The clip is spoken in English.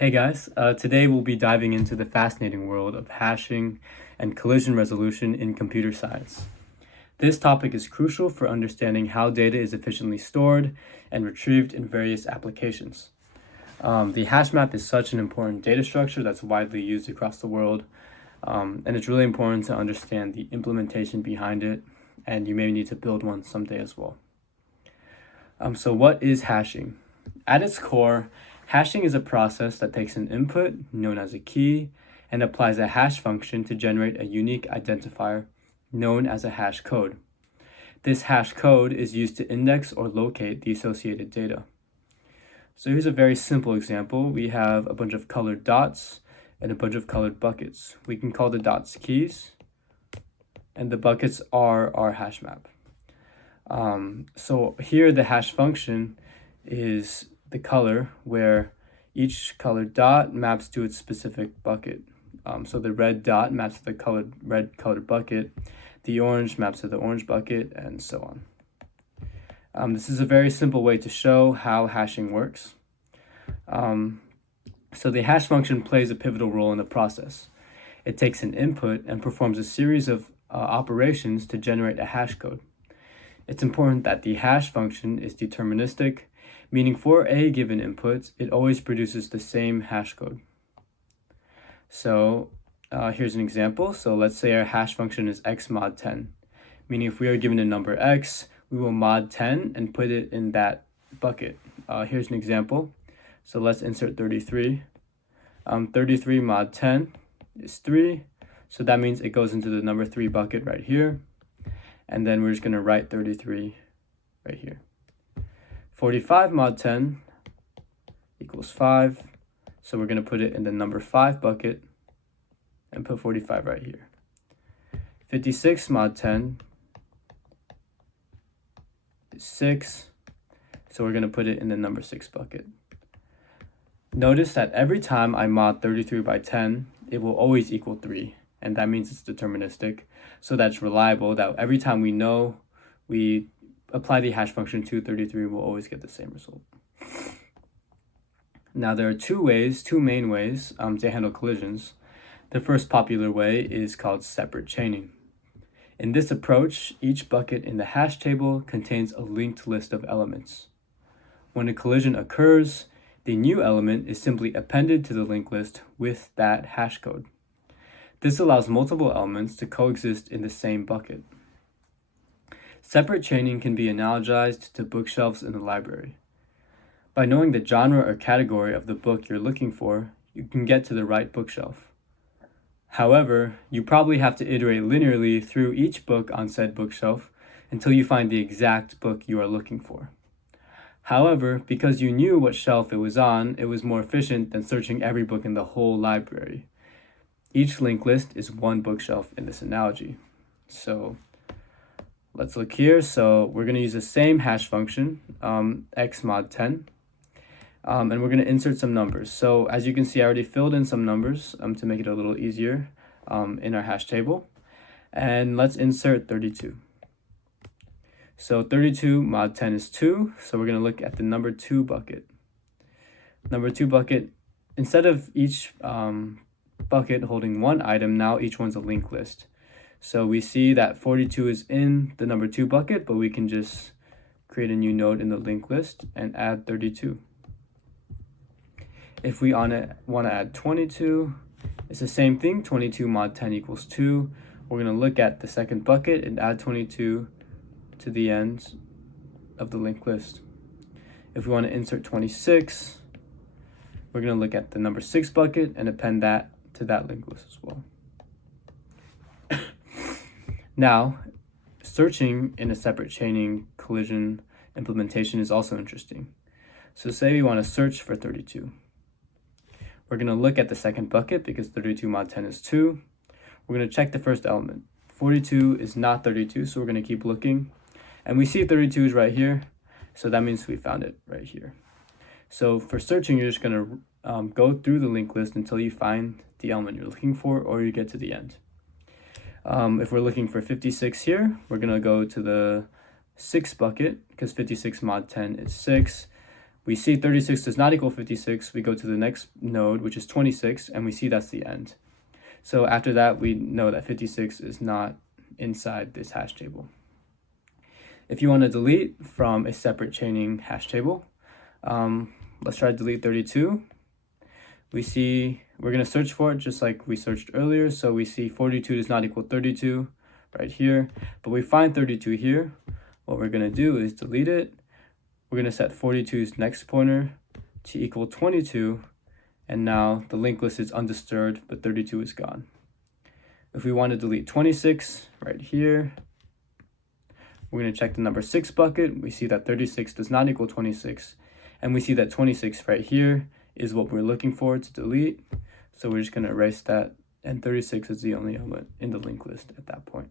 Hey guys, today we'll be diving into the fascinating world of hashing and collision resolution in computer science. This topic is crucial for understanding how data is efficiently stored and retrieved in various applications. The hash map is such an important data structure that's widely used across the world, and it's really important to understand the implementation behind it, and you may need to build one someday as well. So what is hashing? At its core, hashing is a process that takes an input, known as a key, and applies a hash function to generate a unique identifier, known as a hash code. This hash code is used to index or locate the associated data. So here's a very simple example. We have a bunch of colored dots and a bunch of colored buckets. We can call the dots keys, and the buckets are our hash map. So here the hash function is the color, where each colored dot maps to its specific bucket. So the red dot maps to the red colored bucket, the orange maps to the orange bucket, and so on. This is a very simple way to show how hashing works. So the hash function plays a pivotal role in the process. It takes an input and performs a series of operations to generate a hash code. It's important that the hash function is deterministic, meaning for a given input, it always produces the same hash code. So here's an example. So let's say our hash function is x mod 10, meaning if we are given a number x, we will mod 10 and put it in that bucket. Here's an example. So let's insert 33. 33 mod 10 is 3. So that means it goes into the number 3 bucket right here. And then we're just going to write 33 right here. 45 mod 10 equals 5. So we're going to put it in the number 5 bucket and put 45 right here. 56 mod 10 is 6. So we're going to put it in the number 6 bucket. Notice that every time I mod 33 by 10, it will always equal 3. And that means it's deterministic. So that's reliable, that every time we know we apply the hash function to 33, we'll always get the same result. Now there are two main ways to handle collisions. The first popular way is called separate chaining. In this approach, each bucket in the hash table contains a linked list of elements. When a collision occurs, the new element is simply appended to the linked list with that hash code. This allows multiple elements to coexist in the same bucket. Separate chaining can be analogized to bookshelves in the library. By knowing the genre or category of the book you're looking for, you can get to the right bookshelf. However, you probably have to iterate linearly through each book on said bookshelf until you find the exact book you are looking for. However, because you knew what shelf it was on, it was more efficient than searching every book in the whole library. Each linked list is one bookshelf in this analogy. So let's look here. So we're going to use the same hash function, x mod 10, and we're going to insert some numbers. So as you can see, I already filled in some numbers to make it a little easier in our hash table. And let's insert 32. So 32 mod 10 is 2. So we're going to look at the number 2 bucket. Number 2 bucket, instead of each bucket holding one item, now each one's a linked list. So we see that 42 is in the number 2 bucket, but we can just create a new node in the linked list and add 32. If we want to add 22, it's the same thing. 22 mod 10 equals 2. We're going to look at the second bucket and add 22 to the end of the linked list. If we want to insert 26, we're going to look at the number 6 bucket and append that to that linked list as well. Now, searching in a separate chaining collision implementation is also interesting. So say we want to search for 32. We're going to look at the second bucket because 32 mod 10 is 2. We're going to check the first element. 42 is not 32, so we're going to keep looking. And we see 32 is right here, so that means we found it right here. So for searching, you're just going to go through the linked list until you find the element you're looking for, or you get to the end. If we're looking for 56 here, we're going to go to the 6 bucket because 56 mod 10 is 6. We see 36 does not equal 56. We go to the next node, which is 26, and we see that's the end. So after that, we know that 56 is not inside this hash table. If you want to delete from a separate chaining hash table, let's try to delete 32. We see we're going to search for it just like we searched earlier. So we see 42 does not equal 32 right here, but we find 32 here. What we're going to do is delete it. We're going to set 42's next pointer to equal 22, and now the linked list is undisturbed, but 32 is gone. If we want to delete 26 right here, we're going to check the number 6 bucket. We see that 36 does not equal 26, and we see that 26 right here is what we're looking for to delete. So we're just going to erase that, and 36 is the only element in the linked list at that point.